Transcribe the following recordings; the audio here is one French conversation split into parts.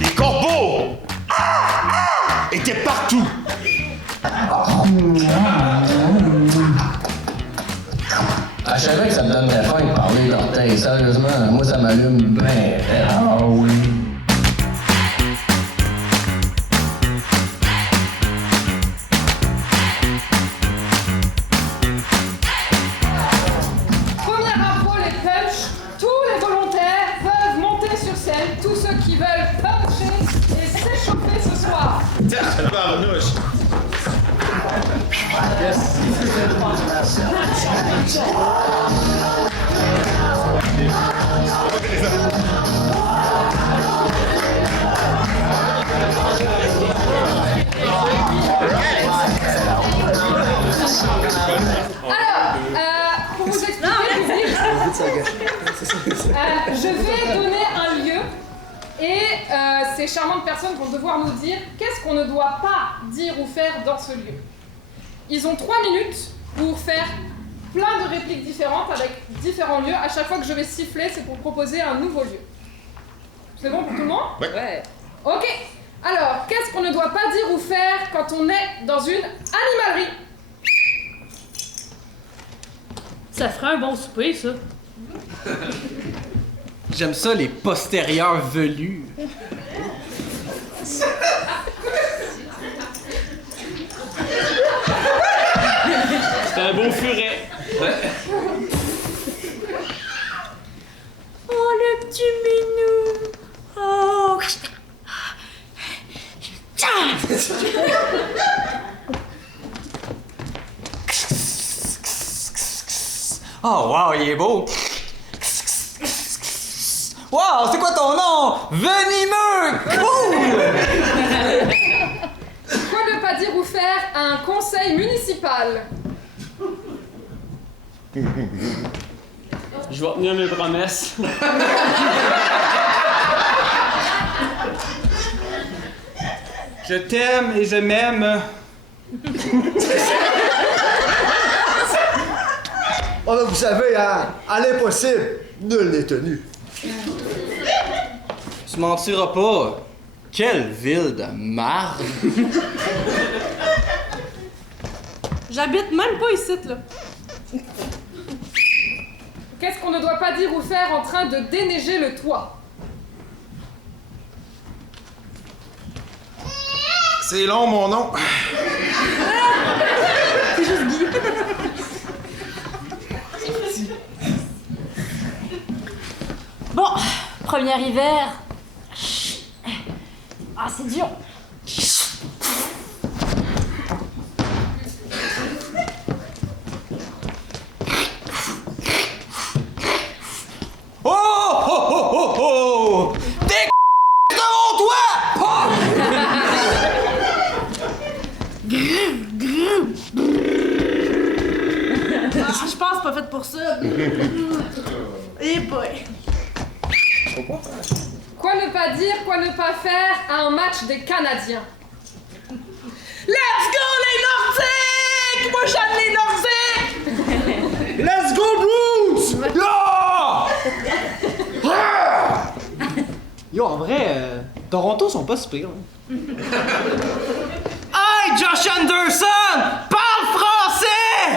Les corbeaux étaient partout. À chaque fois que ça me donnerait faim de parler d'orteils, sérieusement, moi ça m'allume ben. Ah oui. Première info, les punch. Tous les volontaires peuvent monter sur scène. Tous ceux qui veulent puncher et s'échauffer ce soir. Tabarnouche. Alors, pour vous expliquer, je vais donner un lieu et ces charmantes personnes vont devoir nous dire qu'est-ce qu'on ne doit pas dire ou faire dans ce lieu. Ils ont 3 minutes pour faire plein de répliques différentes avec différents lieux. À chaque fois que je vais siffler, c'est pour proposer un nouveau lieu. C'est bon pour tout le monde? Ouais. Ok. Alors, qu'est-ce qu'on ne doit pas dire ou faire quand on est dans une animalerie? Ça ferait un bon souper, ça. J'aime ça, les postérieurs velus. C'est un beau furet. Oh, le petit minou. Oh. Oh, wow, il est beau. Wow, c'est quoi ton nom? Venimeux! Cool! Quoi ne pas dire ou faire à un conseil municipal? Je vais tenir mes promesses. Je t'aime et je m'aime. Oh, ben, vous savez, hein, à l'impossible, nul n'est tenu. Tu mentiras pas. Quelle ville de marde! J'habite même pas ici, là. Qu'est-ce qu'on ne doit pas dire ou faire en train de déneiger le toit? C'est long, mon nom. C'est juste Guy. Bon, premier hiver. Ah, c'est dur. Oh! Oh! Oh! Oh! Oh! Des devant toi! Je pense pas faite pour ça. Eh boy. Quoi ne pas dire, quoi ne pas faire à un match des Canadiens? Let's go les Nordiques! Moi j'aime les Nordiques! Let's go Bruce! Yeah! Yo, en vrai, Toronto sont pas si pires. Hein. Hey, Josh Anderson! Parle français!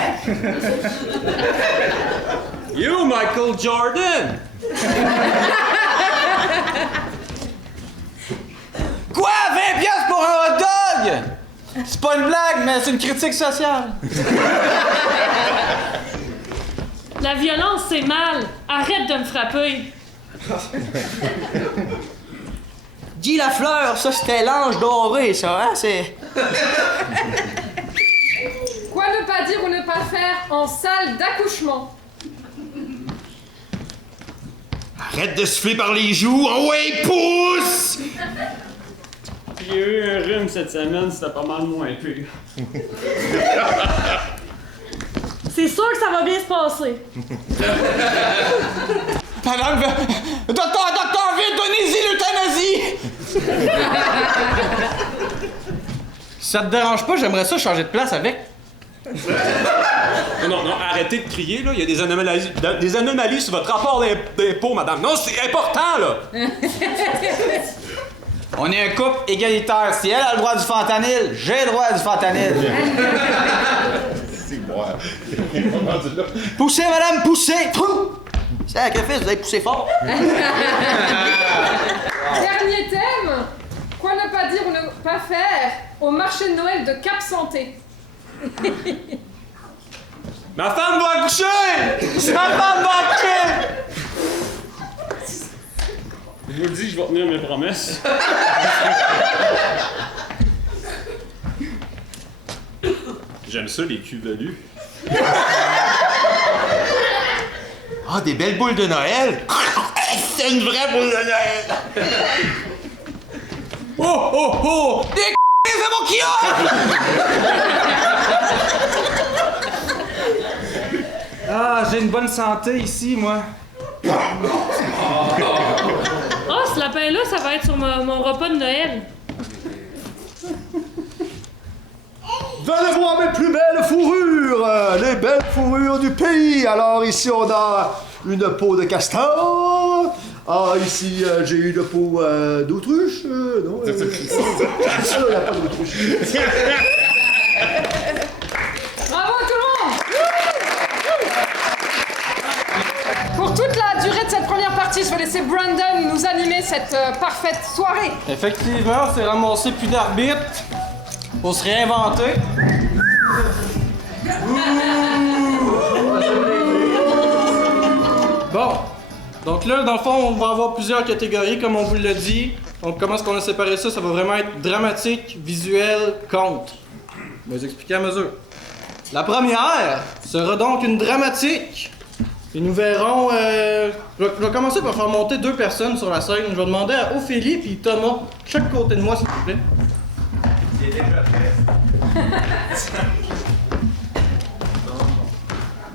You, Michael Jordan! Quoi? 20 piastres pour un hot dog? C'est pas une blague, mais c'est une critique sociale. La violence, c'est mal. Arrête de me frapper. Guy Lafleur, ça c'était l'ange doré, ça, hein? C'est... Quoi ne pas dire ou ne pas faire en salle d'accouchement? Arrête de souffler par les joues. Oh ouais, pousse! J'ai eu un rhume cette semaine, c'était pas mal moins pire. C'est sûr que ça va bien se passer. Madame, docteur, vite, donnez-y l'euthanasie! Si ça te dérange pas, j'aimerais ça changer de place avec. Non, arrêtez de crier, là. Il y a des anomalies sur votre rapport d'impôt, madame. Non, c'est important, là. On est un couple égalitaire. Si elle a le droit du fentanyl, j'ai le droit du fentanyl. C'est moi. Poussez, madame, poussez! Sacrifice, vous avez poussé fort. Dernier thème. Quoi ne pas dire ou ne pas faire au marché de Noël de Cap Santé? Ma femme va accoucher! Ma femme va accoucher! Je vous le dis, je vais tenir mes promesses. J'aime ça, les culs velus. Ah, des belles boules de Noël! C'est une vraie boule de Noël! Oh! Des c'est mon kiosque! Ah, j'ai une bonne santé ici, moi. Oh, ce lapin-là, ça va être sur mon repas de Noël. Venez voir mes plus belles fourrures! Les belles fourrures du pays! Alors ici, on a une peau de castor. Ah, ici, j'ai eu une peau d'autruche. Non? Ah, non, il n'y a pas d'autruche. Bravo tout le monde! Pour toute la durée de cette première partie, je vais laisser Brandon nous animer cette parfaite soirée. Effectivement, on s'est ramassé plus d'arbitre. Faut se réinventer. Bon. Donc là, dans le fond, on va avoir plusieurs catégories, comme on vous l'a dit. Donc comment est-ce qu'on a séparé ça? Ça va vraiment être dramatique, visuel, conte. Je vais vous expliquer à mesure. La première sera donc une dramatique. Et nous verrons... je vais commencer par faire monter 2 personnes sur la scène. Je vais demander à Ophélie et Thomas, chaque côté de moi, s'il vous plaît.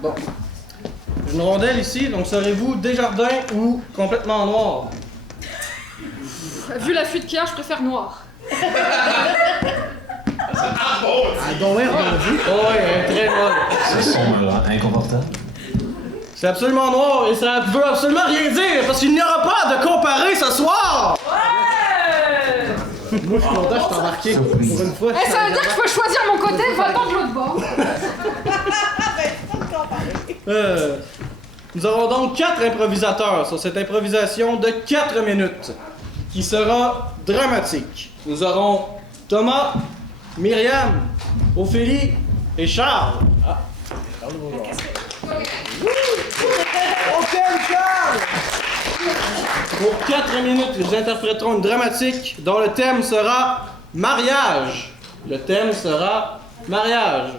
Bon. Une rondelle ici, donc serez-vous Desjardins ou complètement noir? Vu la fuite qu'il y a, je préfère noir. Ah, donc oui, rendu. Oh, ouais, très mal. C'est sombre, inconfortable. C'est absolument noir et ça veut absolument rien dire parce qu'il n'y aura pas de comparé ce soir! Moi, je suis content, je suis embarqué pour une fois. Eh, ça veut dire que je peux choisir mon côté, va-t'en de l'autre bord. Nous aurons donc 4 improvisateurs sur cette improvisation de 4 minutes qui sera dramatique. Nous aurons Thomas, Myriam, Ophélie et Charles. Ah. Charles! Pour 4 minutes, ils interpréteront une dramatique dont le thème sera mariage. Le thème sera mariage.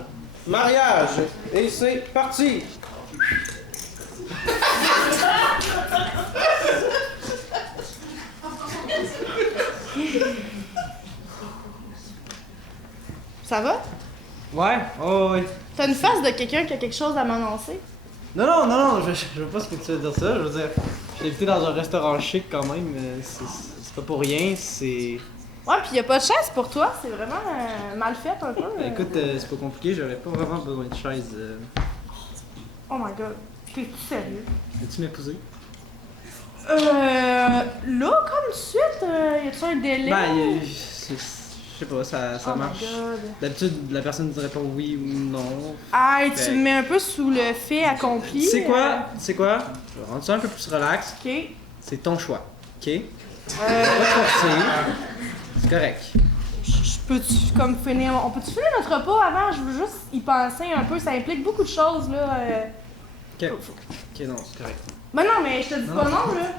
Mariage. Et c'est parti. Ça va? Ouais, oh, ouais. T'as une face de quelqu'un qui a quelque chose à m'annoncer? Non, je veux pas ce que tu veux dire ça. Je veux dire, j'ai invité dans un restaurant chic quand même. C'est pas pour rien, c'est. Ouais, pis y a pas de chaise pour toi, c'est vraiment mal fait un peu. Écoute, c'est pas compliqué, j'aurais pas vraiment besoin de chaise. Oh my god, t'es sérieux? Veux-tu m'épouser? Là, comme de suite, y a-tu un délai? Ben, je sais pas, ça Oh my marche. God. D'habitude, la personne dirait pas oui ou non. Ah, tu Ben, me mets un peu sous le fait accompli. C'est quoi? C'est quoi? Je vais rendre ça un peu plus relax. Ok. C'est ton choix, ok? Pas te forcer. C'est correct. Je peux-tu comme finir. On peut-tu finir notre repas avant? Je veux juste y penser un peu. Ça implique beaucoup de choses, là. Ok, non, c'est correct. Ben non, mais je te dis pas non, là.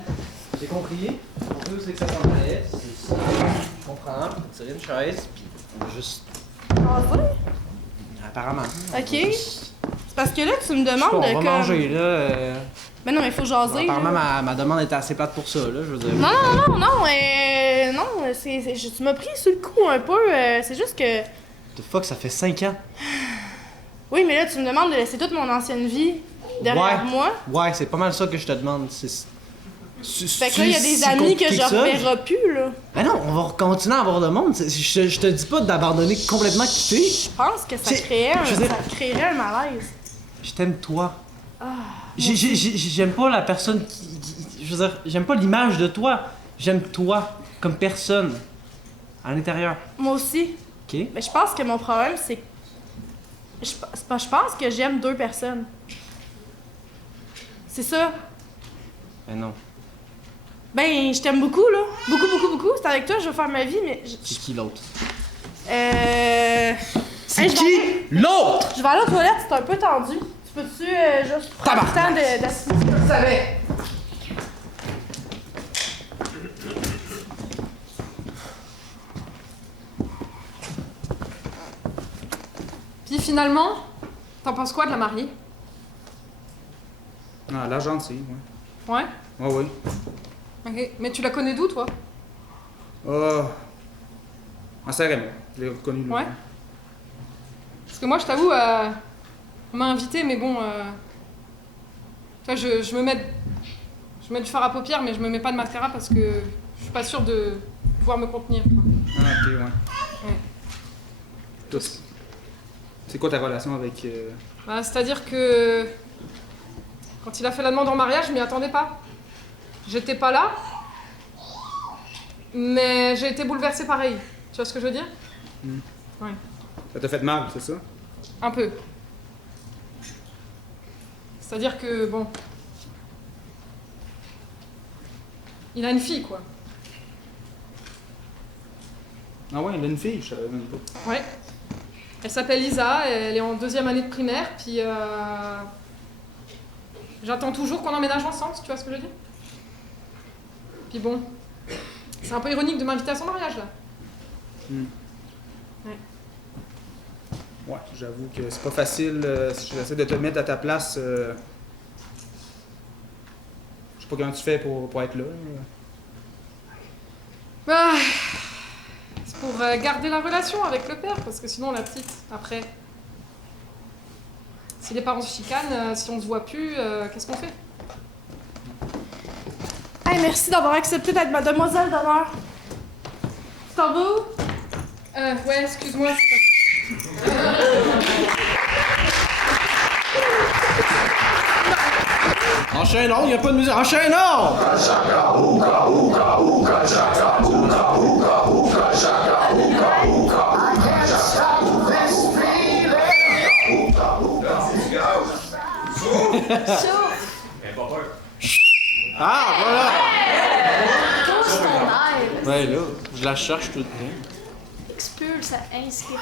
J'ai compris. On peut, c'est que ça s'en allait. C'est ça. Je comprends. Tirer une chaise, puis on va juste. Jaser? Apparemment. Ok. C'est parce que là, tu me Je sais demandes pas, de on va comme. manger, là. Ben non, mais faut jaser. Apparemment, là. ma demande était assez plate pour ça, là, je veux dire. Non, tu m'as pris sur le coup un peu. C'est juste que. The fuck, ça fait 5 ans. Oui, mais là, tu me demandes de laisser toute mon ancienne vie derrière moi. Ouais, c'est pas mal ça que je te demande. Fait que là, il y a des amis que je reverrai plus, là. Ben non, on va continuer à avoir le monde. Je te dis pas d'abandonner complètement, quitter. Je pense que ça C'est- créerait je veux dire- ça créerait un malaise. Je t'aime toi. J'aime pas la personne qui. Je veux dire, j'aime pas l'image de toi. J'aime toi comme personne. À l'intérieur. Moi aussi. Ok? Mais je pense que mon problème, c'est que. Je pense que j'aime 2 personnes. C'est ça. Ben non. Ben, je t'aime beaucoup, là. Beaucoup, beaucoup, beaucoup. C'est avec toi que je veux faire ma vie, mais. C'est qui l'autre? C'est L'autre! Je vais aller aux toilettes, c'est un peu tendu. Tu peux-tu juste prendre le temps d'assister? Je savais! Puis finalement, t'en penses quoi de la mariée? Ah, la gentille, ouais. Ouais? Ouais, oui. Ok. Mais tu la connais d'où, toi? En cérémonie. Je l'ai reconnu, là. Ouais. Parce que moi, je t'avoue, on m'a invité, mais bon... Tu vois, je me mets du fard à paupières, mais je me mets pas de mascara parce que je suis pas sûre de pouvoir me contenir. Quoi. Ah, ok, ouais. Ouais. Toi, c'est quoi ta relation avec... Bah, c'est-à-dire que... Quand il a fait la demande en mariage, je m'y attendais pas. J'étais pas là, mais j'ai été bouleversée pareil. Tu vois ce que je veux dire? Ouais. Ça t'a fait mal, c'est ça? Un peu. C'est-à-dire que, bon... Il a une fille, quoi. Ah ouais, elle a une fille, je savais même pas. Ouais. Elle s'appelle Lisa, elle est en 2e année de primaire, puis j'attends toujours qu'on emménage ensemble, tu vois ce que je veux dire? Puis bon, c'est un peu ironique de m'inviter à son mariage, là. Ouais. Ouais, j'avoue que c'est pas facile. Si j'essaie de te mettre à ta place, je sais pas comment tu fais pour être là. Bah, c'est pour garder la relation avec le père, parce que sinon la petite, après, si les parents se chicanent, si on se voit plus, qu'est-ce qu'on fait? Hey, merci d'avoir accepté d'être ma demoiselle d'honneur. Tu t'en vas où? Ouais, excuse-moi, c'est pas... Enchaînons, y a pas de musique. Enchaînons! Ah, voilà! Touche ton air. Ouais, là, je la cherche tout le temps. Expulse, inscrit.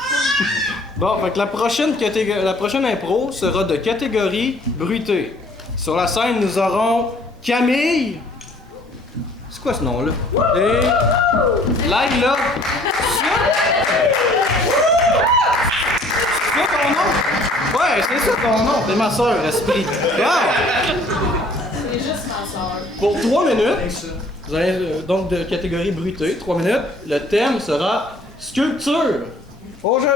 Bon, fait que la prochaine impro sera de catégorie bruitée. Sur la scène, nous aurons Camille. C'est quoi ce nom-là? Et Laila. C'est ça ton nom? Ouais, c'est ça ton nom. T'es ma soeur, esprit. C'est juste ma soeur. Pour 3 minutes, vous allez donc de catégorie bruitée, 3 minutes, le thème sera sculpture. Au jeu!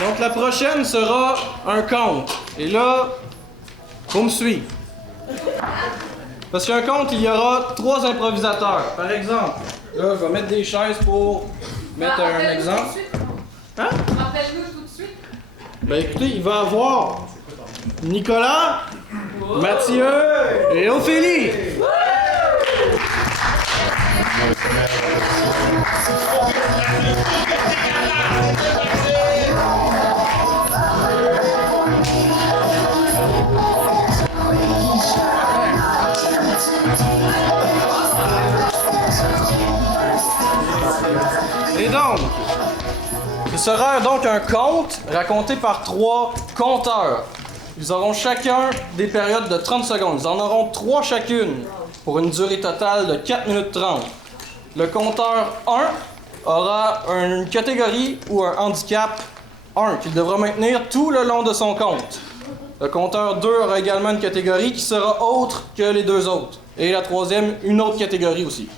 Donc la prochaine sera un conte. Et là, faut me suivre. Parce qu'un conte, il y aura 3 improvisateurs. Par exemple, là, je vais mettre des chaises pour mettre un exemple. Hein? Rappelle-nous tout de suite. Ben écoutez, il va y avoir Nicolas, Mathieu et Ophélie. Et donc, ce sera donc un conte raconté par 3 conteurs. Ils auront chacun des périodes de 30 secondes. Ils en auront 3 chacune pour une durée totale de 4 minutes 30. Le conteur 1 aura une catégorie ou un handicap 1 qu'il devra maintenir tout le long de son conte. Le conteur 2 aura également une catégorie qui sera autre que les 2 autres. Et la troisième, une autre catégorie aussi.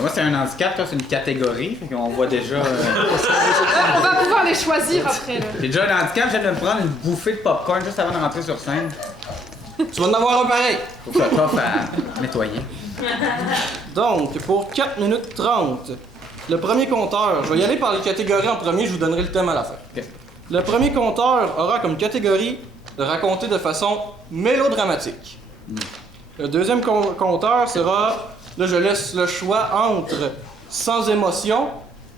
Moi, c'est un handicap, toi, c'est une catégorie. Fait qu'on voit déjà. On va pouvoir les choisir après. Là. J'ai déjà un handicap, je viens de me prendre une bouffée de popcorn juste avant de rentrer sur scène. Tu vas en avoir un pareil. Faut que ça t'offre à nettoyer. Donc, pour 4 minutes 30, le premier compteur, je vais y aller par les catégories en premier, je vous donnerai le thème à la fin. Okay. Le premier compteur aura comme catégorie de raconter de façon mélodramatique. Le deuxième compteur sera, là je laisse le choix entre sans émotion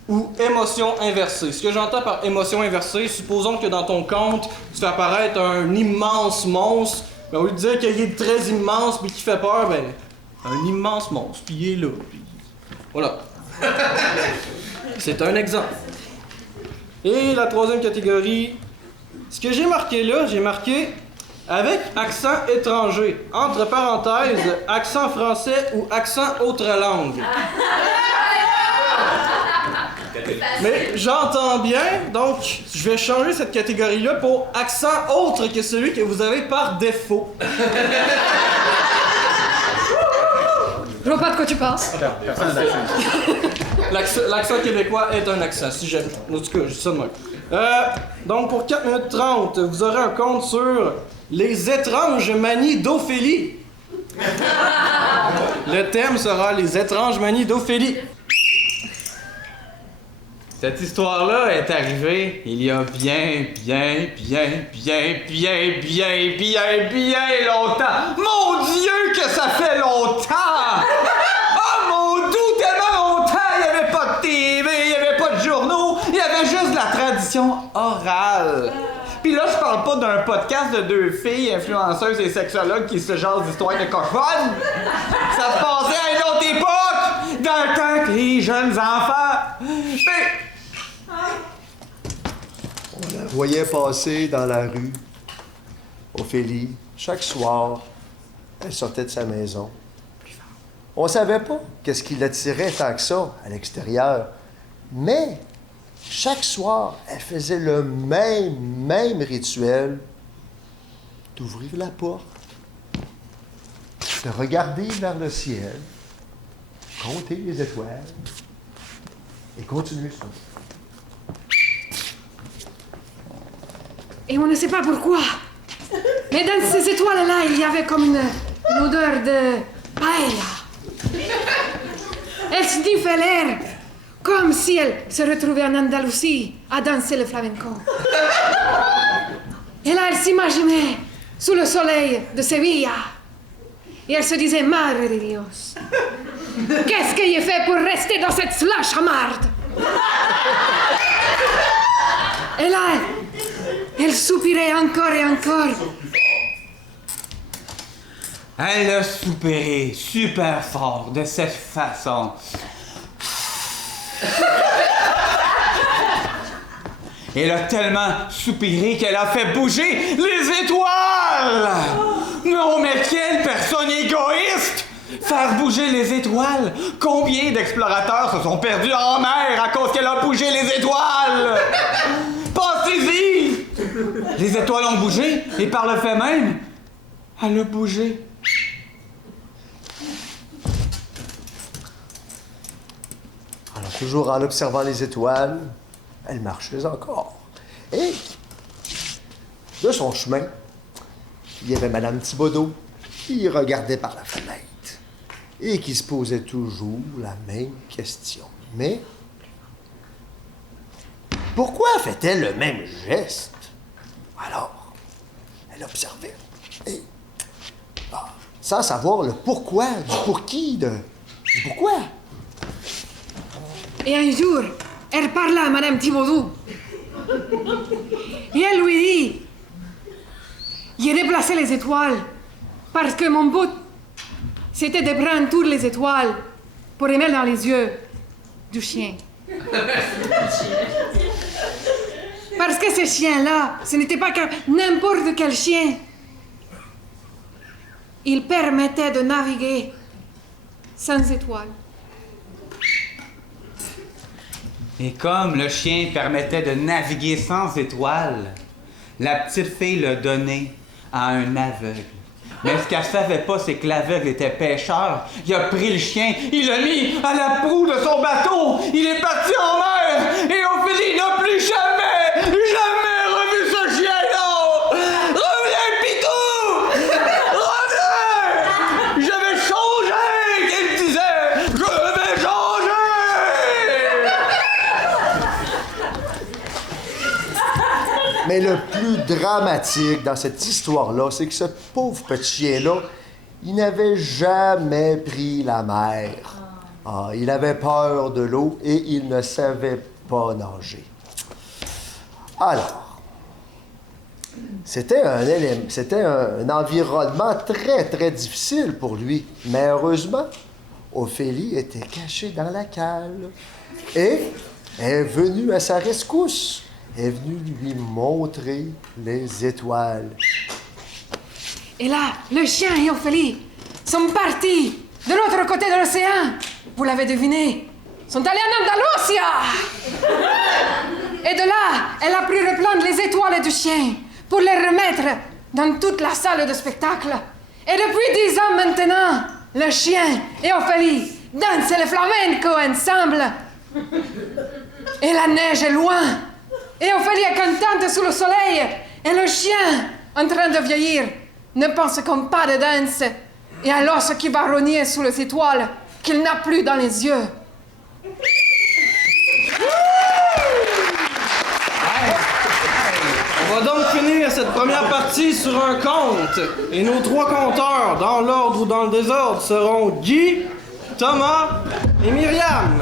ou émotion inversée. Ce que j'entends par émotion inversée, supposons que dans ton conte, tu fais apparaître un immense monstre, mais au lieu de dire qu'il est très immense puis qu'il fait peur, ben, un immense monstre, puis il est là. Puis... Voilà. C'est un exemple. Et la troisième catégorie, ce que j'ai marqué là, j'ai marqué avec accent étranger, entre parenthèses, accent français ou accent autre langue. Mais j'entends bien, donc je vais changer cette catégorie-là pour accent autre que celui que vous avez par défaut. Je vois pas de quoi tu parles. Personne d'accent. L'accent québécois est un accent, si j'aime. En tout cas, je dis ça de même. Donc pour 4 minutes 30, vous aurez un conte sur les étranges manies d'Ophélie. Le thème sera les étranges manies d'Ophélie. Cette histoire-là est arrivée il y a bien longtemps. Mon Dieu que ça fait longtemps! Oh mon Dieu, tellement longtemps! Il n'y avait pas de TV, il n'y avait pas de journaux, il y avait juste de la tradition orale. Puis là, je parle pas d'un podcast de 2 filles influenceuses et sexologues qui se jasent d'histoires de cochonnes. Ça se passait à une autre époque, dans le temps que les jeunes enfants... On la voyait passer dans la rue, Ophélie, chaque soir, elle sortait de sa maison. On savait pas qu'est-ce qui l'attirait tant que ça à l'extérieur, mais chaque soir, elle faisait le même rituel d'ouvrir la porte, de regarder vers le ciel, compter les étoiles et continuer ça. Et on ne sait pas pourquoi. Mais dans ces étoiles-là, il y avait comme une odeur de paella. Elle sniffait l'air comme si elle se retrouvait en Andalousie à danser le flamenco. Et là, elle s'imaginait sous le soleil de Séville. Et elle se disait, Madre de Dios, qu'est-ce que j'ai fait pour rester dans cette slush à marde? Et là, elle soupirait encore et encore. Elle a soupiré super fort de cette façon. Elle a tellement soupiré qu'elle a fait bouger les étoiles! Non, mais quelle personne égoïste! Faire bouger les étoiles! Combien d'explorateurs se sont perdus en mer à cause qu'elle a bougé les étoiles? Pensez-y! Les étoiles ont bougé et par le fait même, elle a bougé. Alors, toujours en observant les étoiles, elle marchait encore. Et, de son chemin, il y avait Madame Thibodeau qui regardait par la fenêtre et qui se posait toujours la même question. Mais, pourquoi fait-elle le même geste? Alors, elle observait. Et, sans savoir le pourquoi, du pour qui, du pourquoi. Et un jour, elle parla à Madame Thibodeau. Et elle lui dit, j'ai déplacé les étoiles parce que mon but, c'était de prendre toutes les étoiles pour les mettre dans les yeux du chien. Parce que ce chien-là, ce n'était pas que n'importe quel chien. Il permettait de naviguer sans étoiles. Et comme le chien permettait de naviguer sans étoiles, la petite fille l'a donné à un aveugle. Mais ce qu'elle savait pas, c'est que l'aveugle était pêcheur. Il a pris le chien, il l'a mis à la proue de son bateau. Il est parti en mer et Ophélie n'a plus jamais revu ce chien-là. Reviens, Pitou! Reviens! Je vais changer, qu'il disait. Je vais changer! Mais le plus dramatique dans cette histoire-là, c'est que ce pauvre petit chien-là, il n'avait jamais pris la mer. Ah, il avait peur de l'eau et il ne savait pas nager. Alors, c'était un environnement très, très difficile pour lui. Mais heureusement, Ophélie était cachée dans la cale et est venue à sa rescousse. Est venue lui montrer les étoiles. Et là, le chien et Ophélie sont partis de l'autre côté de l'océan. Vous l'avez deviné, sont allés en Andalousia. Et de là, elle a pu reprendre les étoiles du chien pour les remettre dans toute la salle de spectacle. Et depuis 10 ans maintenant, le chien et Ophélie dansent le flamenco ensemble. Et la neige est loin. Et Ophélie est contente sous le soleil. Et le chien, en train de vieillir, ne pense qu'en pas de danse. Et à l'os qui va rogner sous les étoiles qu'il n'a plus dans les yeux. On va donc finir cette première partie sur un conte. Et nos 3 conteurs, dans l'ordre ou dans le désordre, seront Guy, Thomas et Myriam.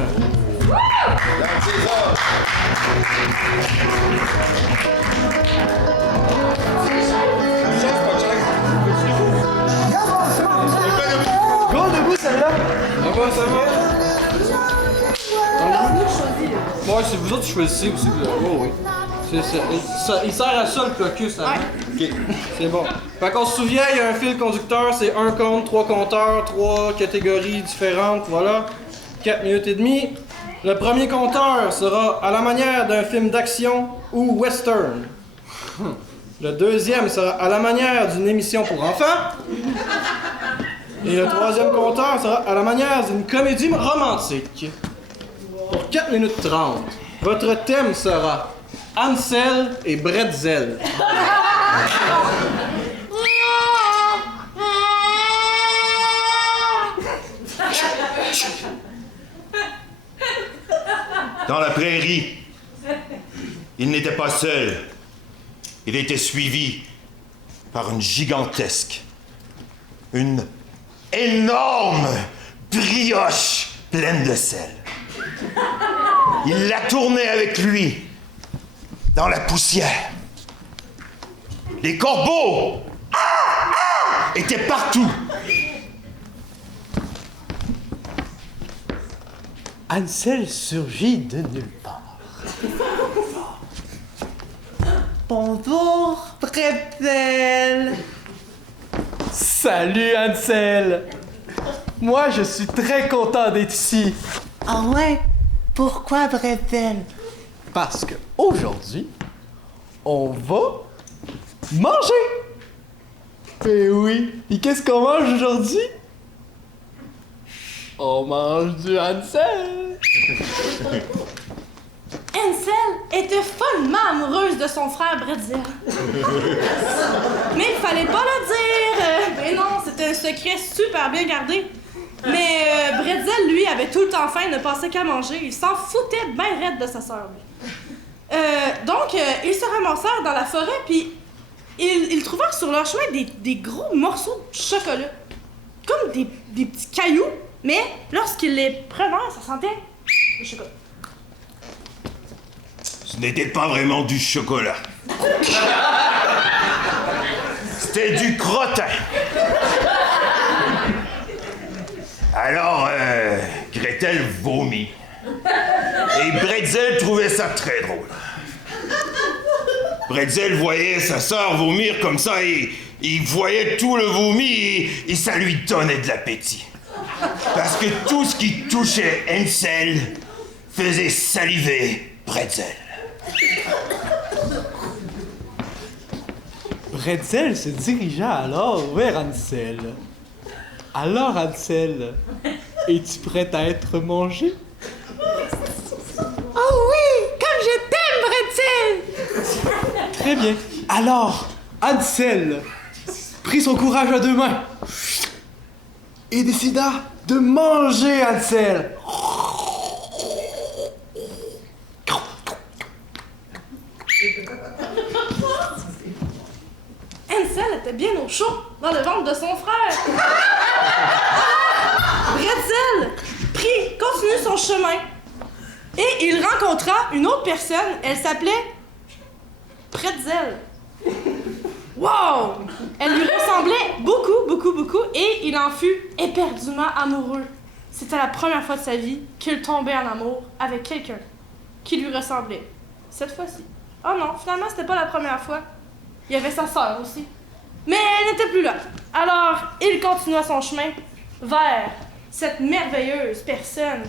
Go debout celle-là! Ça va? Ouais, c'est vous autres qui choisissez aussi. Oh, oui. Il sert à ça le blocus, hein? Ok, c'est bon. Fait qu'on se souvient, il y a un fil conducteur, c'est un compte, 3 compteurs, 3 catégories différentes, voilà. 4 minutes et demie. Le premier compteur sera à la manière d'un film d'action ou western. Le deuxième sera à la manière d'une émission pour enfants. Et le troisième compteur sera à la manière d'une comédie romantique. Pour 4 minutes 30, votre thème sera Hansel et Bretzel. Dans la prairie, il n'était pas seul. Il était suivi par une gigantesque, une énorme brioche pleine de sel. Il la tournait avec lui dans la poussière. Les corbeaux étaient partout. Hansel surgit de nulle part. Bonjour, Bretzel. Salut Hansel. Moi, je suis très content d'être ici. Ah ouais? Pourquoi, Bretzel? Parce que aujourd'hui, on va manger. Eh oui. Et qu'est-ce qu'on mange aujourd'hui? On mange du Hansel. Hansel était follement amoureuse de son frère Bretzel. Mais il fallait pas le dire. Mais non, c'était un secret super bien gardé. Mais Bretzel, lui, avait tout le temps faim, ne pensait qu'à manger. Il s'en foutait bien raide de sa sœur. Donc, ils se ramassèrent dans la forêt, puis ils trouvèrent sur leur chemin des gros morceaux de chocolat. Comme des petits cailloux, mais lorsqu'ils les prenaient, ça sentait le chocolat. Ce n'était pas vraiment du chocolat. C'était du crottin. Alors, Gretel vomit. Et Bretzel trouvait ça très drôle. Bretzel voyait sa sœur vomir comme ça et il voyait tout le vomi et ça lui donnait de l'appétit. Parce que tout ce qui touchait Hansel faisait saliver Bretzel. Bretzel se dirigea alors vers Hansel. Alors Hansel, es-tu prête à être mangée? Oh oui, comme je t'aime, Bretzel! Très bien. Alors, Hansel prit son courage à deux mains et décida de manger Hansel. Hansel était bien au chaud dans le ventre de son frère. Bretzel continue son chemin et il rencontra une autre personne. Elle s'appelait Bretzel. Wow! Elle lui ressemblait beaucoup et il en fut éperdument amoureux. C'était la première fois de sa vie qu'il tombait en amour avec quelqu'un qui lui ressemblait. Cette fois-ci. Oh non, finalement, c'était pas la première fois. Il y avait sa sœur aussi. Mais elle n'était plus là. Alors, il continua son chemin vers cette merveilleuse personne.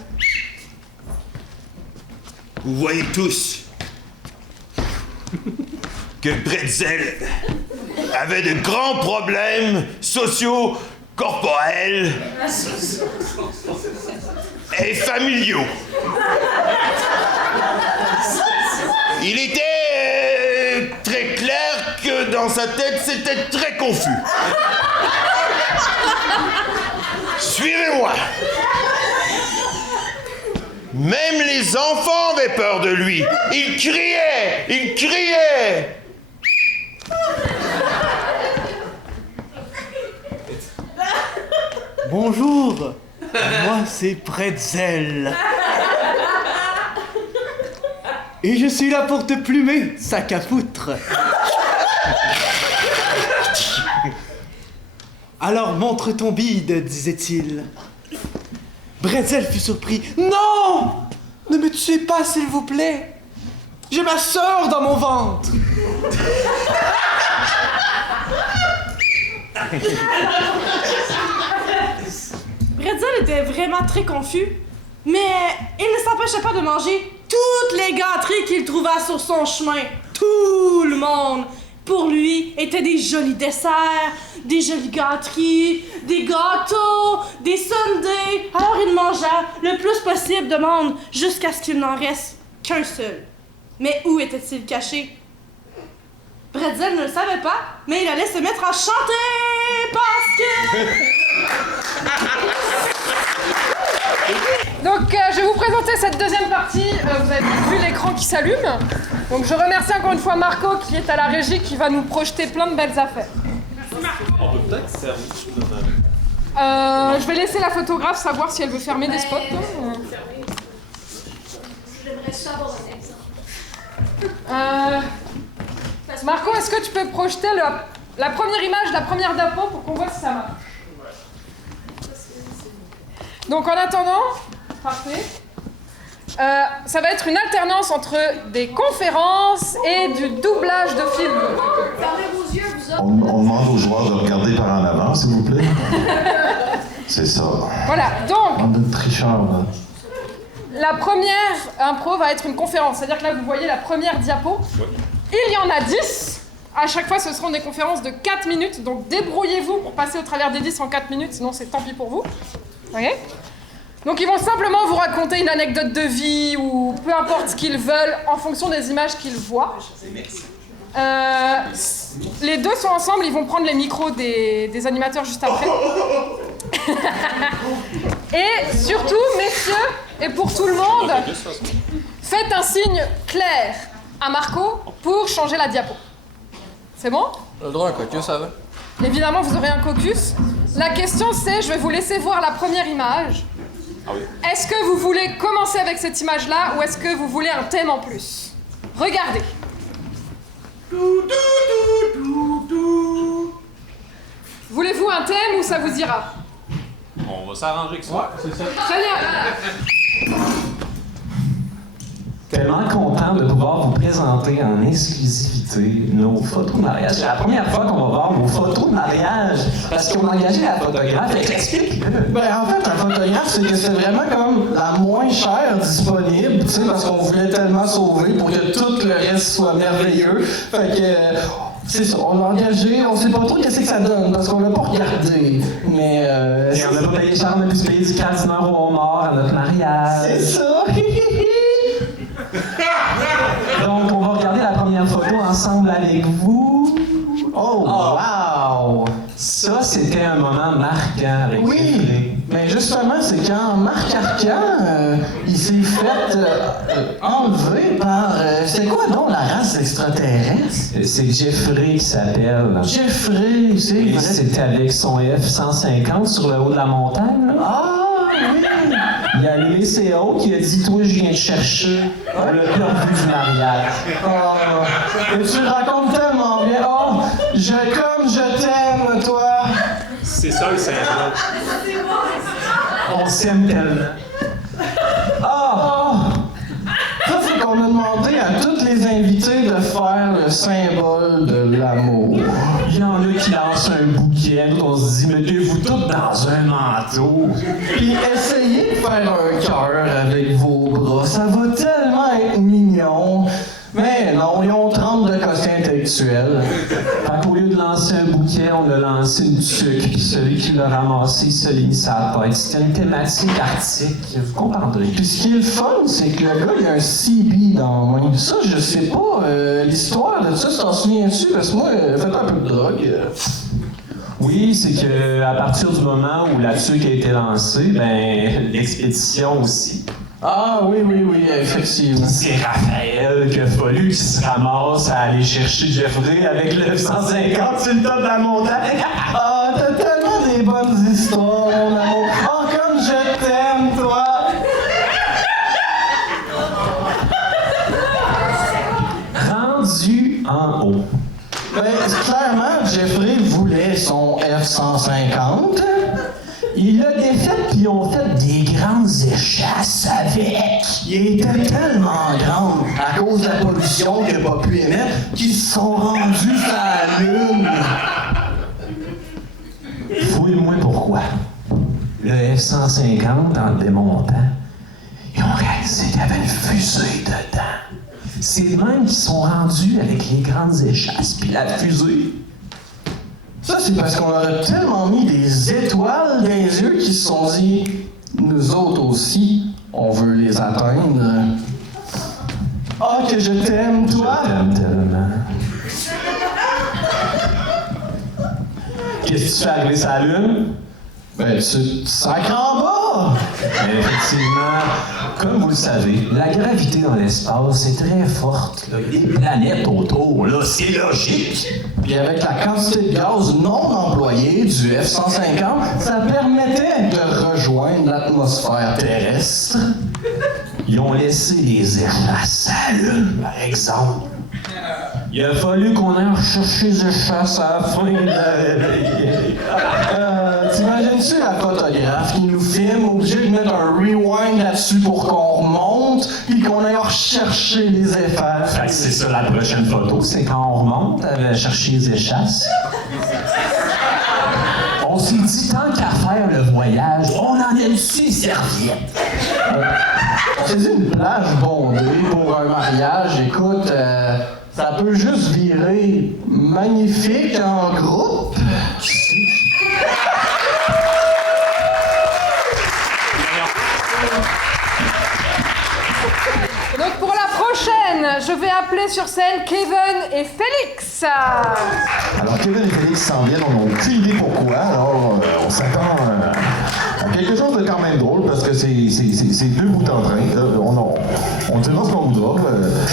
Vous voyez tous que Bretzel avait de grands problèmes sociaux, corporels et familiaux. Il était très clair que dans sa tête, c'était très confus. Suivez-moi. Même les enfants avaient peur de lui. Ils criaient. Bonjour, moi c'est Bretzel. Et je suis là pour te plumer, sac à foutre. Alors montre ton bide, disait-il. Bretzel fut surpris. Non! Ne me tuez pas, s'il vous plaît. J'ai ma sœur dans mon ventre. Bretzel était vraiment très confus, mais il ne s'empêchait pas de manger toutes les gâteries qu'il trouva sur son chemin. Tout le monde, pour lui, était des jolis desserts, des jolies gâteries, des gâteaux, des sundaes. Alors il mangea le plus possible de monde jusqu'à ce qu'il n'en reste qu'un seul. Mais où était-il caché? Bretzel ne le savait pas, mais il allait se mettre à chanter parce que... Donc je vais vous présenter cette deuxième partie. Vous avez vu l'écran qui s'allume. Donc je remercie encore une fois Marco qui est à la régie, qui va nous projeter plein de belles affaires. On peut peut-être servir. Je vais laisser la photographe savoir si elle veut fermer des spots. J'aimerais ça avoir un exemple. Marco, est-ce que tu peux projeter la première image, la première diapo pour qu'on voit si ça marche? Donc en attendant, parfait. Ça va être une alternance entre des conférences et du doublage de films. Fermez vos yeux, vous autres. On demande aux joueurs de regarder par en avant, s'il vous plaît. C'est ça. Voilà, donc On est tricheurs, là. la première impro va être une conférence. C'est-à-dire que là, vous voyez la première diapo. Il y en a 10. À chaque fois, ce seront des conférences de 4 minutes. Donc débrouillez-vous pour passer au travers des 10 en 4 minutes, sinon c'est tant pis pour vous. Ok ? Donc ils vont simplement vous raconter une anecdote de vie ou peu importe ce qu'ils veulent en fonction des images qu'ils voient. Les deux sont ensemble, ils vont prendre les micros des animateurs juste après. Et surtout, messieurs, et pour tout le monde, faites un signe clair à Marco pour changer la diapo. C'est bon ? Le droit à un caucus, ça va? Évidemment, vous aurez un caucus. La question c'est, je vais vous laisser voir la première image. Ah oui. Est-ce que vous voulez commencer avec cette image-là ou est-ce que vous voulez un thème en plus? Regardez. Voulez-vous un thème ou ça vous ira? On va s'arranger avec ça. C'est ça. Très bien. Tellement content de pouvoir vous présenter en exclusivité nos photos de mariage. C'est la première fois qu'on va voir nos photos de mariage parce qu'on a engagé la photographe. Explique. Ben, en fait, un photographe, c'est que c'est vraiment comme la moins chère disponible, tu sais, parce qu'on voulait tellement sauver pour que tout le reste soit merveilleux. Fait que, c'est ça, on l'a engagé, on sait pas trop qu'est-ce que ça donne, parce qu'on l'a pas regardé. Mais, Et on a pas payé cher, on a pu se payer du casino au homard à notre mariage. C'est ça! Donc, on va regarder la première photo ensemble avec vous. Oh, wow! Ça, c'était un moment marquant avec Oui! Mais justement, c'est quand Marc Arcan, il s'est fait enlever par... c'est quoi donc la race extraterrestre? C'est Jeffrey qui s'appelle. Jeffrey, c'est Et vrai. c'était avec son F-150 sur le haut de la montagne. Là. Ah, oui! Il y a l'ECO qui a dit « Toi, je viens te chercher. » Le perdu du mariage. Oh, et tu le racontes tellement bien. Oh, comme je t'aime, toi. C'est ça le syndrome. On s'aime tellement. Ah! Ça, c'est qu'on a demandé à tous les invités de faire le symbole de l'amour. Il y en a qui lancent un bouquet, nous, on se dit « Mettez-vous tous dans un manteau. » Puis essayez de faire un cœur avec vos bras. Ça va tellement être mignon. Mais non, ils ont 30 de quotient intellectuel. Fait qu'au lieu de lancer un bouquet, on a lancé une tuque, puis celui qui l'a ramassé, se lit sa tête. C'était une thématique arctique, vous comprendrez. Puis ce qui est le fun, c'est que le gars, il a un CB dans la main. Ça, je sais pas, l'histoire de ça, t'en souviens-tu? Parce que moi, faites un peu de drogue. Oui, c'est que à partir du moment où la tuque a été lancée, ben, l'expédition aussi. Ah oui, effectivement. C'est Raphaël qu'il a fallu qu'il se ramasse à aller chercher Jeffrey avec le F-150 sur le top de la montagne. Ah, t'as tellement des bonnes histoires, mon amour. Oh, comme je t'aime, toi. Rendu en haut. Ben, clairement, Jeffrey voulait son F-150. Il l'a défait, puis ils ont fait des grandes échasses avec. Il était tellement grand à cause de la pollution qu'il n'a pas pu émettre qu'ils se sont rendus à la Lune. Fouille-moi pourquoi. Le F-150, en le démontant, ils ont réalisé qu'il y avait une fusée dedans. C'est de même qu'ils sont rendus avec les grandes échasses puis la fusée. Ça, c'est parce qu'on leur a tellement mis des étoiles dans les yeux qu'ils se sont dit, nous autres aussi, on veut les atteindre. Ah, que je t'aime, toi! Je t'aime tellement. Qu'est-ce que tu fais arriver sur la Lune? Ben, tu sacres en bas! Effectivement, comme vous le savez, la gravité dans l'espace est très forte. Là. Il y a des planètes autour, là, c'est logique. Puis avec la quantité de gaz non employé du F-150, ça permettait de rejoindre l'atmosphère terrestre. Ils ont laissé les échasses à la Lune, par exemple. Il a fallu qu'on aille rechercher les échasses à la fin de T'imagines-tu la photographe qui nous filme, obligé de mettre un rewind là-dessus pour qu'on remonte, puis qu'on aille rechercher les effets? Fait que c'est ça la prochaine photo, c'est quand on remonte, chercher les échasses. On s'est dit, tant qu'à faire le voyage, on en a dessus les serviettes. On s'est dit une plage bondée pour un mariage, écoute, ça peut juste virer magnifique en groupe. Donc pour la prochaine, je vais appeler sur scène Kevin et Félix. Alors, Kevin et Félix s'en viennent, on n'a aucune idée pourquoi. Alors, on s'attend à quelque chose de quand même drôle parce que c'est deux bouts en train. On dira ce qu'on voudra.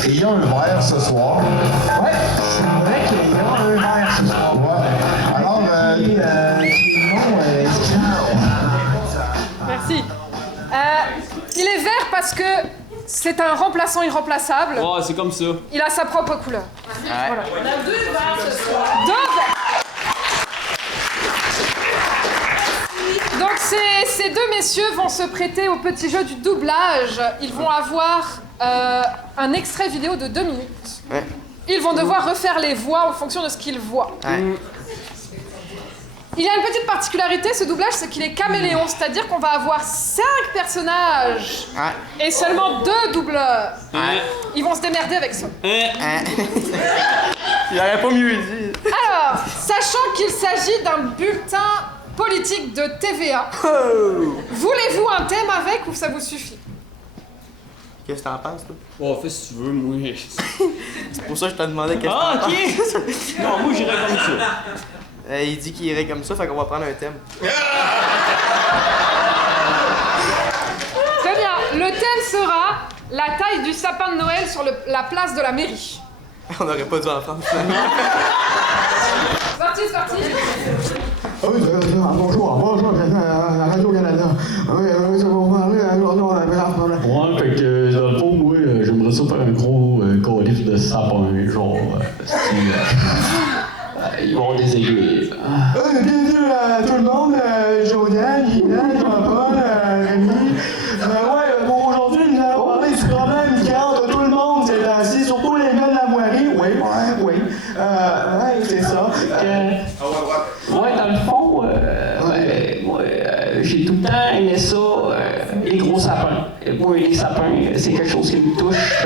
Et il y a un verre ce soir. Ouais, c'est vrai qu'il y a un verre ce soir. Ouais. Alors, Merci. Il est vert parce que c'est un remplaçant irremplaçable. Oh, c'est comme ça. Il a sa propre couleur. Voilà. On a 2 verres ce soir. 2 verres. Donc ces deux messieurs vont se prêter au petit jeu du doublage. Ils vont avoir un extrait vidéo de 2 minutes. Ouais. Ils vont devoir refaire les voix en fonction de ce qu'ils voient. Ouais. Il y a une petite particularité, ce doublage, c'est qu'il est caméléon, c'est-à-dire qu'on va avoir 5 personnages et seulement 2 doubleurs. Ils vont se démerder avec ça. Il aurait pas mieux dit. Alors, sachant qu'il s'agit d'un bulletin politique de TVA, voulez-vous un thème avec ou ça vous suffit? Qu'est-ce que t'en penses, toi? Oh, fais ce que tu veux, moi. C'est pour ça que je te demandais qu'est-ce que Ah, t'en ok! penses. Non, moi j'irais comme ça. Il dit qu'il irait comme ça, fait qu'on va prendre un thème. Très bien, le thème sera la taille du sapin de Noël sur la place de la mairie. On n'aurait pas dû en prendre ça. C'est parti, c'est parti. Oui, bonjour, la Radio-Canada. Oui, ça va parler, Ouais, fait que dans le fond, moi, j'aimerais ça faire un gros calife de sapin, genre, style, ils vont avoir des aiguilles. Bienvenue à tout le monde, Josiane, Guylaine, Jean-Paul, Rémi. Ouais, pour aujourd'hui, nous allons parler du problème qui hante tout le monde ces temps-ci, surtout les gars de la voirie. Oui. Ouais, c'est ça. Ouais, dans le fond, j'ai tout le temps aimé ça, les gros sapins. Moi, les sapins, c'est quelque chose qui me touche.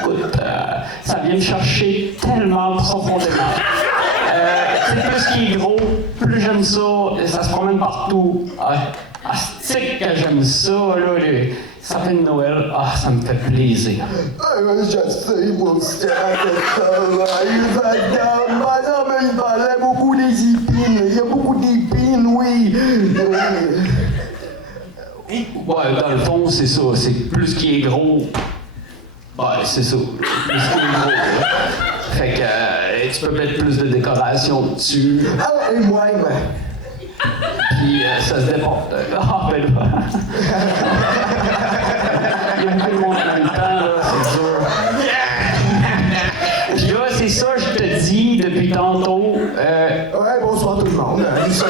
Écoute, ça vient me chercher tellement profondément. Plus qu'il est gros, plus j'aime ça, ça se promène partout. Stick que j'aime ça, là, les sapins de Noël, ça me fait plaisir. Je sais, moi aussi, ça. Il parlait beaucoup des épines. Il y a beaucoup d'épines, oui. Ouais, dans le fond, c'est ça. C'est plus qu'il est gros. Ouais, c'est ça. Plus qu'il est gros. Fait que tu peux mettre plus de décoration dessus. Ah, et moi-même. Puis ça se déporte. Ah, ben là. Il y a beaucoup de monde en même temps, là, c'est sûr. Puis là, c'est ça, je te dis depuis tantôt. Ouais, bonsoir tout le monde. Nous sommes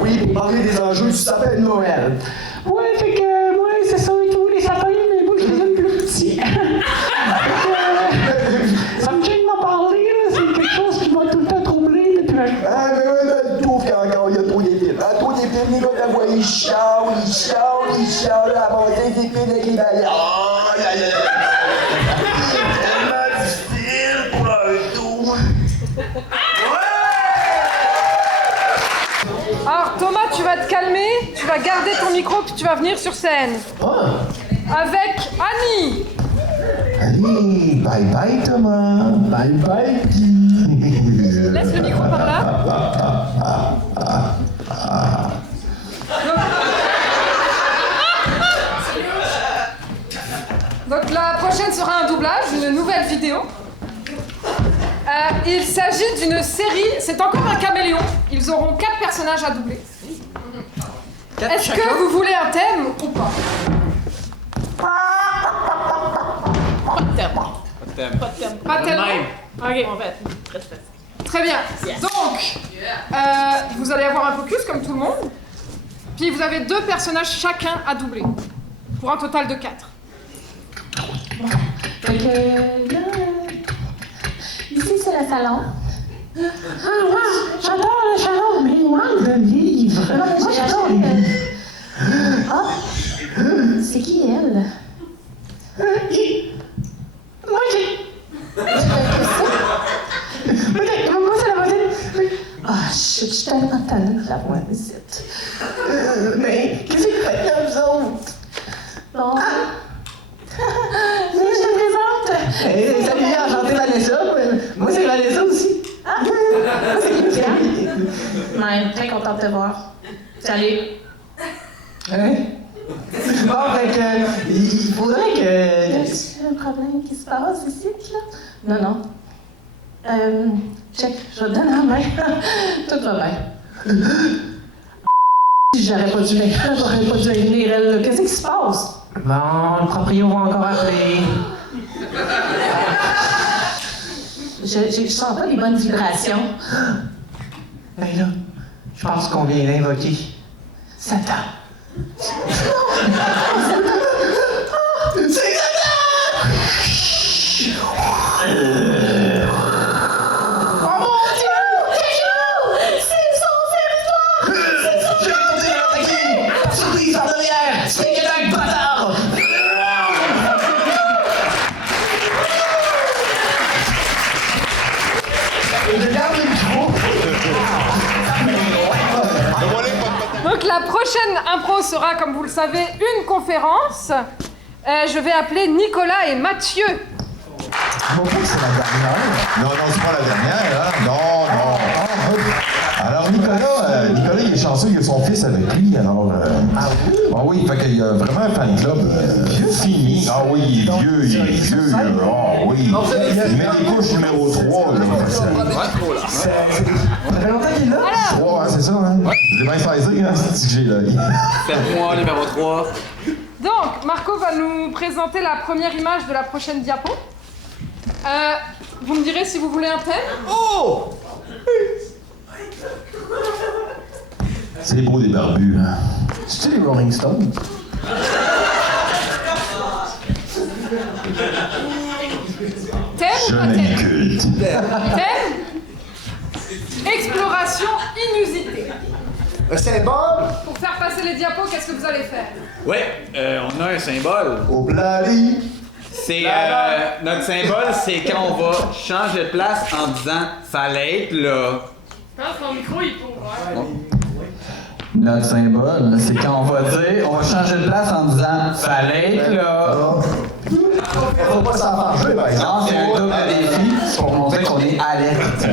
oui, pour parler des enjeux du sapin de Noël. Ouais, fait que, ouais, c'est ça et tout, les sapins, mais moi, je les aime plus petits. Ça me gêne d'en parler, là, c'est quelque chose qui m'a tout le temps troublé depuis un... Ah, mais je trouve qu'encore, il y a trop d'épines. Trop d'épines, les gars de la voix, ils chialent, la montée des épines avec les baillards. Tellement difficile pour un tour. Alors Thomas, tu vas te calmer, tu vas garder ton micro puis tu vas venir sur scène. avec Annie. Allez, bye bye Thomas. Bye bye Guy. Laisse le micro par là. Donc la prochaine sera un doublage, une nouvelle vidéo. Il s'agit d'une série, c'est encore un caméléon. Ils auront 4 personnages à doubler. Est-ce que vous voulez un thème ou pas? Pas de thème. Pas tellement. Ok, on va être très facile. Très bien. Yes. Donc, vous allez avoir un focus comme tout le monde. Puis vous avez 2 personnages chacun à doubler. Pour un total de 4. Ici, c'est le salon. Ah, wow, j'adore le salon, mais il manque de livres. Moi, j'adore les livres. Ah, c'est qui elle? Moi, moi, c'est la voisine. Ah, je suis tellement tannée de la voir ici. Mais qu'est-ce que vous faites là, vous autres? Bon. Je te présente. Hey, salut, enchantée Vanessa. Moi, c'est Vanessa aussi. Ah, moi, c'est Christian. Ouais, très contente de te voir. Salut. Hein? Bon, fait que, il faudrait que... Y a un problème qui se passe ici, là? Non. Check, je te donne la main. Tout va bien. J'aurais pas dû venir, elle. Qu'est-ce qui se passe? Bon, le proprio va encore appeler. Je sens pas les bonnes vibrations. Ben là, je pense qu'on vient d'invoquer Satan. C'est Satan! Oh mon Dieu! C'est son territoire! C'est son territoire! Surprise par derrière! C'est quelqu'un de bâtard! Donc la prochaine impro sera, comme vous le savez, une conférence. Je vais appeler Nicolas et Mathieu. Bon, c'est la dernière. Non, c'est pas la dernière, hein? Non. Alors, Nicolas, il est chanceux, il a son fils avec lui, alors... Ah oui, fait qu'il y a vraiment un fan club fini. Ah oui, il est vieux, là. Ah oui. Il met les couches numéro 3, là. Ça fait longtemps qu'il est là? 3, c'est ça, hein? Je l'ai bien saisi, hein, c'est que j'ai l'œil. C'est moi, numéro 3. Donc, Marco va nous présenter la première image de la prochaine diapo. Vous me direz si vous voulez un thème. Oh! C'est beau des barbus, hein? C'est-tu les Rolling Stones? Thème ou pas Jeune thème? culte. Thème? Exploration inusitée. Un symbole? Pour faire passer les diapos, qu'est-ce que vous allez faire? Ouais, on a un symbole. Au blali. C'est notre symbole, c'est quand on va changer de place en disant fallait être là. Je pense que mon micro il pourrait. Notre symbole, c'est quand on va dire, on va changer de place en disant fallait être là. Faut pas s'enfarger, par exemple. Non, c'est un double défi pour montrer qu'on est alerte.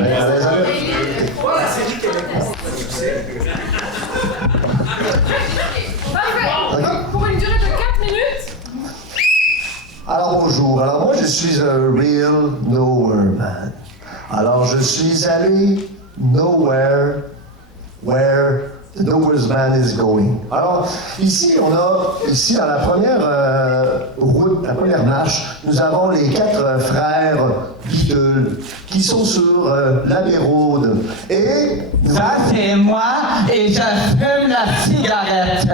Parfait. Donc, pour une durée de 4 minutes. Alors bonjour, alors moi je suis un real nowhere man. Alors je suis allé nowhere where the nowhere man is going. Alors ici on a, dans la première route, la première marche, nous avons les 4 frères Beatles qui sont sur l'Abbey Road. Et ça c'est moi et je fume la cigarette.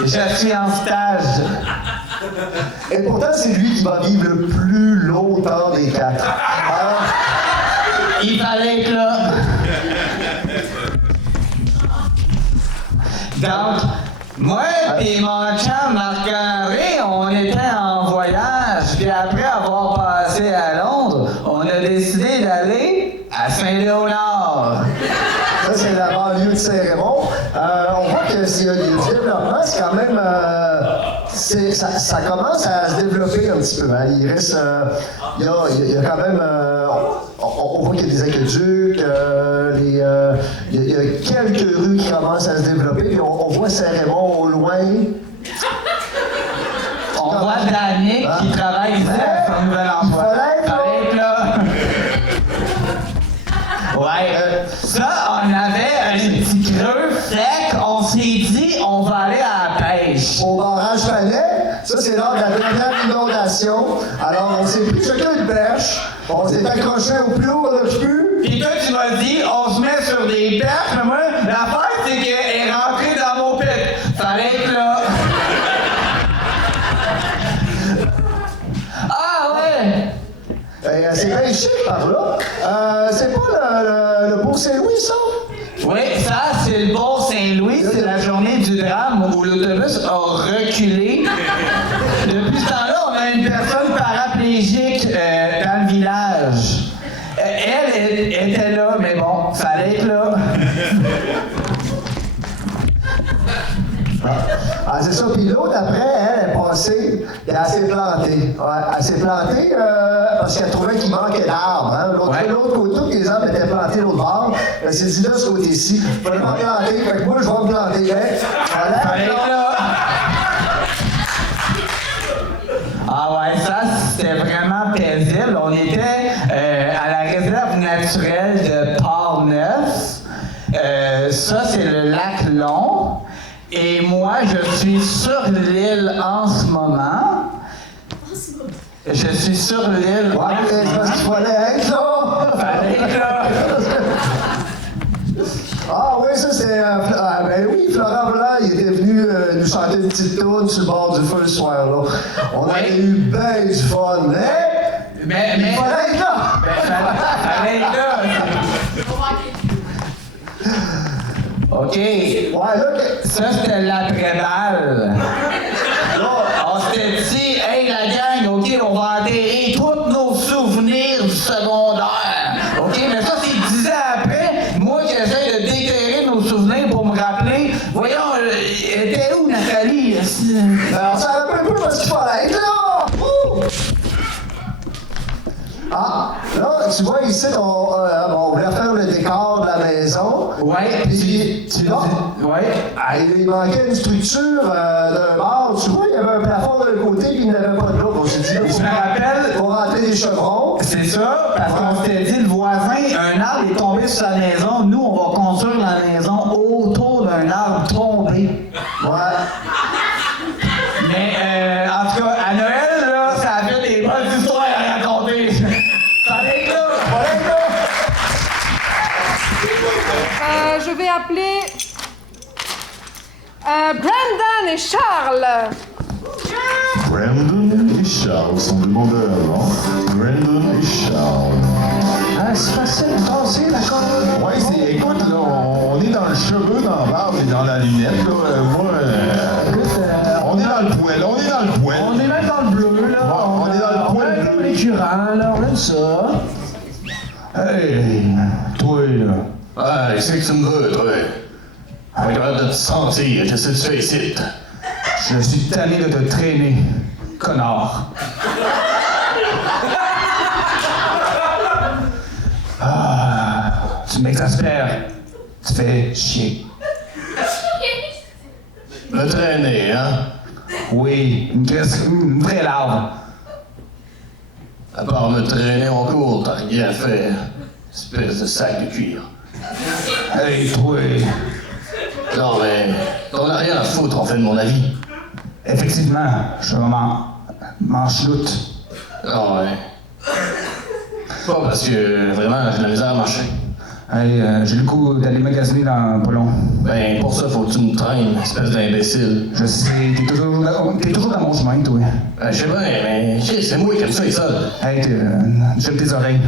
Je suis en stage. Et pourtant, c'est lui qui va vivre le plus longtemps des 4. Alors, il fallait être là. Donc, moi et mon chum Marc-Henri, on était en voyage, puis après avoir passé à Londres, on a décidé d'aller à Saint-Léonard. Ça, c'est la banlieue de Saint-Raymond. On voit que s'il y a des développements, c'est quand même ça commence à se développer un petit peu. Hein. Il reste. Il y a quand même. On voit qu'il y a des aqueducs, il y a quelques rues qui commencent à se développer, puis on voit Saint-Raymond au loin. On voit Danick qui travaille ici à son nouvel emploi. Fallait là. Ouais. Ça, on avait un petit creux sec. On s'est dit, on va aller à la pêche. Au barrage Palais, ça c'est lors de la dernière inondation. Alors on s'est pris chacun une pêche. On s'est accroché au plus haut, on n'a pu. Puis toi, tu m'as dit, on se met sur des perches, mais moi, l'affaire, c'est qu'elle est rentrée dans mon pit. Fallait être là. Ah ouais! C'est bien chic par là. C'est pas le Beau-Saint-Louis, ça? Oui, ça, c'est le Beau-Saint-Louis. C'est la journée du drame où l'autobus a reculé. Depuis ce temps-là, on a une personne paraplégique dans le village. Elle était là, mais bon, fallait être là. Ah, c'est ça. Puis l'autre, après, elle est passée, et elle s'est plantée. Ouais, elle s'est plantée parce qu'elle trouvait qu'il manquait d'arbres. Hein. L'autre côté, tous les arbres étaient plantés l'autre bord. Elle s'est dit là, ce côté-ci, il fallait me planter. Fait que moi, je vais me planter. Hein. Fallait être là. Ah ouais, ça, c'était vraiment paisible. On était à la réserve naturelle de Port-Neuf. Ça, c'est le lac Long. Et moi, je suis sur l'île en ce moment. Je suis sur l'île. Ouais, c'est parce qu'il fallait être là. Fallait être là. Ah oui, ça c'est... ben oui, Florent Blanc, il était venu nous chanter une petite tourne sur le bord du feu ce soir-là. On a eu bien du fun, mais il fallait être là! Fallait être là! OK. Ouais, là, ça c'était l'après-balle. On s'était dit, hey la gang, OK, on va enterrer tous nos souvenirs du secondaire. OK, mais ça c'est 10 ans après. Moi qui essaie de déterrer nos souvenirs pour me rappeler. Voyons, était où Nathalie? Alors, ça rappelle un peu parce qu'il fallait être là! Ah, là, tu vois, ici, on voulait faire le décor de la maison. Ouais, puis là, il manquait une structure d'un bar. Tu vois, il y avait un plafond d'un côté, puis il n'y avait pas de l'autre. On s'est dit, là, je me rappelle, pour rentrer des chevrons. C'est ça, parce qu'on s'était dit, le voisin, un arbre est tombé sur sa maison. Nous, on va construire la maison autour d'un arbre tombé. Ouais. Mais, en tout cas, à Noël, là, ça a fait des bonnes histoires à raconter. Je vais appeler Brandon et Charles. Brandon et Charles sont demandeurs avant. Brandon et Charles. Ah, c'est facile de tasser, d'accord? Ouais, écoute, là, on est dans le cheveu, dans la barbe et dans la lunette, là. Moi, on est dans le poil, on est dans le poil. On est même dans le bleu, là. Ouais, on est dans le poil bleu. On est l'écurant, là, on aime ça. Hey, toi, là. Ah, qu'est-ce que tu me veux, toi? On est capable de te sentir, qu'est-ce que tu fais ici? Je suis tanné de te traîner, connard. Ah, tu m'exaspères. Tu fais chier. Me traîner, hein? Oui, une vraie larve. À part me traîner en cours, t'as rien fait. Espèce de sac de cuir. Hey, toi. Non, mais t'en as rien à foutre, en fait, de mon avis. Effectivement, je m'en chloute. Non, ouais. Pas parce que, vraiment, j'ai de la misère à marcher. Hey, j'ai le coup d'aller magasiner dans pas long. Ben, pour ça, faut que tu me traînes, espèce d'imbécile. Je sais, t'es toujours dans mon chemin, toi. Ben, je sais bien, mais c'est moi qui aime ça, les seuls. Hey, j'aime tes oreilles.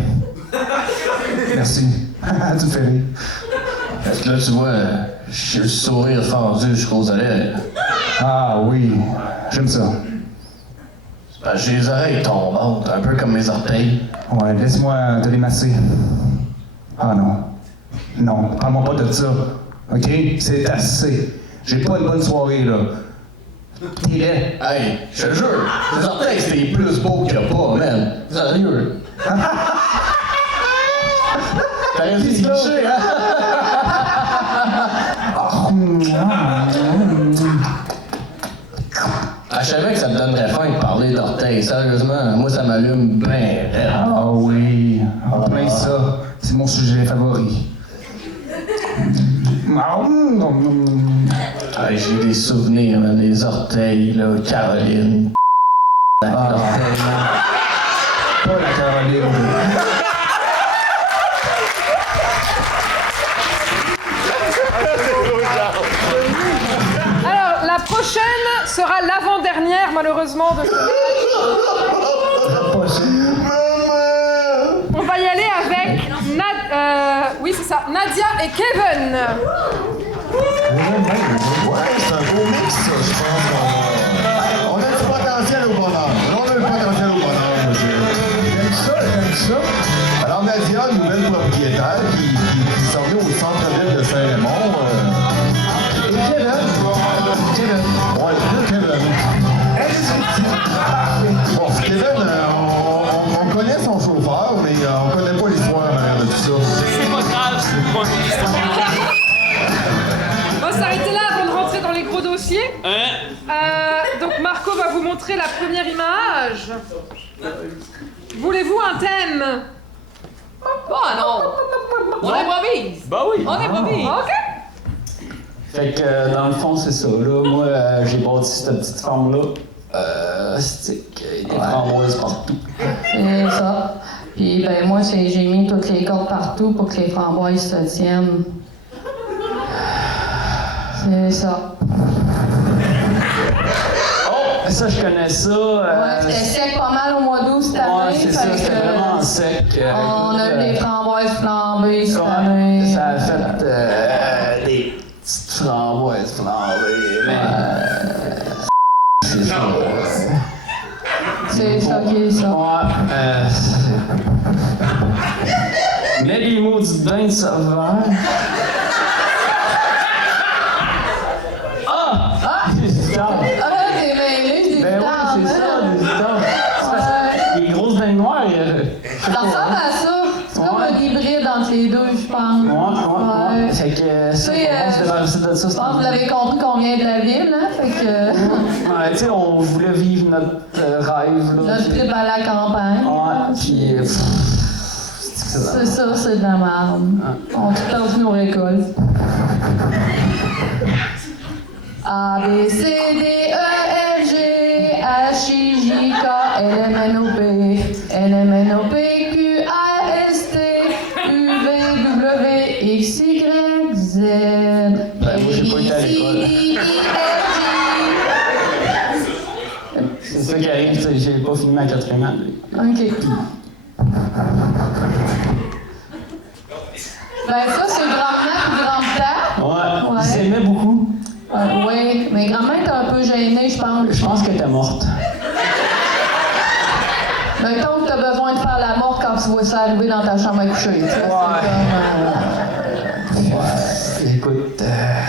Merci. Tu me fais rire. Parce que là, tu vois, j'ai le sourire fendu jusqu'aux lèvres. Ah oui, j'aime ça. Ben, j'ai les oreilles tombantes, un peu comme mes orteils. Ouais, laisse-moi te les masser. Ah non. Non, parle-moi pas de ça. OK? C'est assez. J'ai pas une bonne soirée, là. T'es laid. Hey, je te jure, les orteils, c'est les plus beaux qu'il y a pas, man. Sérieux. T'as réussi à se cliché, hein? Ah, je savais que ça me donnerait faim de parler d'orteils, sérieusement. Moi, ça m'allume bien. Ah oui, plein ça. C'est mon sujet favori. Ah, j'ai des souvenirs, man, les orteils, là, Caroline. L'orteil, pas la Caroline. Alors, la prochaine sera l'avant-dernière, malheureusement, de ce On va y aller avec oui, c'est ça, Nadia et Kevin. Ouais, c'est un beau mix, ça, je pense. On a du potentiel au bonheur. On a du potentiel au bonheur, monsieur. J'aime ça, j'aime ça. Alors, Nadia, nouvelle propriétaire qui s'en vient au centre-ville de Saint-Raymond. Et Kevin. Ouais, Kevin. Bon, Kevin, on connaît son chauffeur, mais on connaît pas l'histoire derrière de tout ça. C'est pas grave, c'est pas une histoire. On va s'arrêter là avant de rentrer dans les gros dossiers. Donc Marco va vous montrer la première image. Voulez-vous un thème? Oh non! On improvise! Bah oui! On improvise! Ok! Fait que dans le fond, c'est ça. Là, moi, j'ai bâti cette petite forme-là. Stick, des framboises partout. C'est ça. Puis ben moi, j'ai mis toutes les cordes partout pour que les framboises se tiennent. C'est ça. Oh, ça, je connais ça. Ouais, c'était sec pas mal au mois d'août cette année. Ouais, c'est ça, fait c'était que, vraiment sec. on a eu des framboises flambées cette année. Ça a fait des petites framboises flambées. Mais c'est ça. C'est ça qui est ça. Ouais, mais les maudites bains de serveur. Des histoires. Ah, t'es mêlé, des Ben oui, c'est ça, des histoires. Les grosses bains noires, Ça ressemble à ça. C'est comme un hybride entre les deux, je pense. Ouais. Fait que ça, on se débarrasser de ça. Je pense que vous l'avez compris qu'on vient de la ville, hein? Fait que. Ouais, tu sais, on voulait vivre notre rêve, là. Notre trip à la campagne. Ouais, puis. C'est ça, c'est de la merde. On a perdu nos récoltes. A, B, C, D, E, F, G, H, I, J, K, L, M, N, O, P, L, M, N, O, P, Q, R, S, T, U, V, W, X, Y, Z. Ben, moi, j'ai pas été à l'école. C'est ça qui arrive, j'ai pas fini ma 4e année. OK. Ben ça, c'est grand-mère ou grand-père. Ouais, Ouais. ils s'aimaient beaucoup. Oui, mais grand-mère était un peu gênée, je pense. Je pense qu'elle était morte. Mettons que t'as besoin de faire la mort quand tu vois ça arriver dans ta chambre à coucher. Tu vois, Écoute,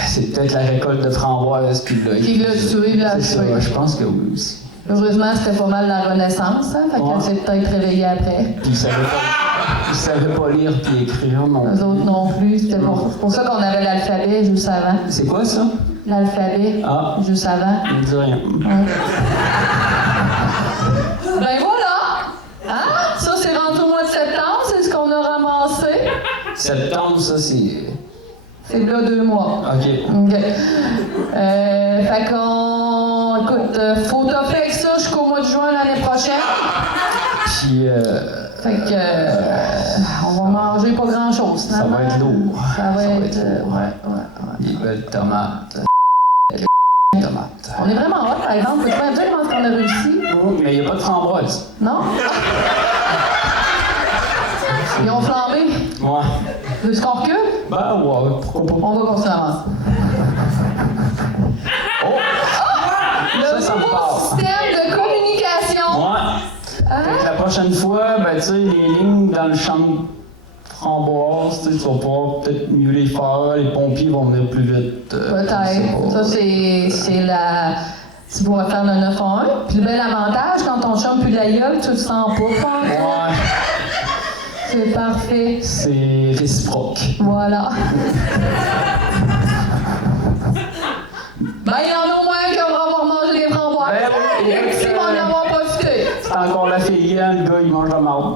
c'est peut-être la récolte de framboises qui l'a Qui l'a tué, l'a C'est ça, tué. je pense que oui aussi. Heureusement, c'était pas mal la Renaissance, hein, fait qu'elle s'est peut-être réveillée après. Puis ils savaient pas lire puis écrire non. Les autres non plus, c'était pour ça qu'on avait l'alphabet juste avant. C'est quoi ça? L'alphabet, juste avant. Je ne dis rien. Ben voilà! Hein? Ça, c'est rendu au mois de septembre, c'est ce qu'on a ramassé. Septembre, ça c'est. C'est là 2 mois. OK. Fait qu'on. Écoute, faut toffer avec ça jusqu'au mois de juin l'année prochaine. Puis Fait que. On va manger pas grand chose. ça va être lourd. Ça va être. Ouais. Des belles tomates. Tomates. On est vraiment hot, par exemple. Peux-tu me dire comment on a réussi? Mais il n'y a pas de framboises. Non? Ils ont flambé. Ouais. Veux-tu qu'on recule? Ben ouais, pourquoi pas. On va continuer à avancer. Le Ça me nouveau parle. système de communication. Ouais. Fait que la prochaine fois, ben tu sais, les lignes dans le champ de framboises, tu vas pouvoir peut-être mieux les faire, les pompiers vont venir plus vite. Peut-être. Ça, c'est Tu pourras faire le 9 en 1. Puis le bel avantage, quand ton chum pue la gueule, tu le sens pas. Ouais. C'est parfait. C'est réciproque. Voilà. Ben, il y en a au moins un qui va avoir mangé des framboises. Ben oui, et qui va en avoir profité. C'est encore la fille, hein, le gars, il mange la marde.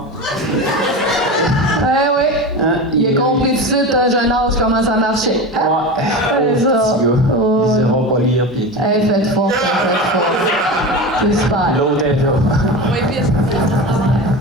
Eh oui. Hein? Il a compris tout de suite à un jeune âge comment ça marchait. Hein? Ouais. C'est ça. Petit gars. Ouais. Il saura pas lire, pis... Hey, faites fort, faites fort. C'est super. L'autre est là. Oui, puis est-ce que vous êtes à travers?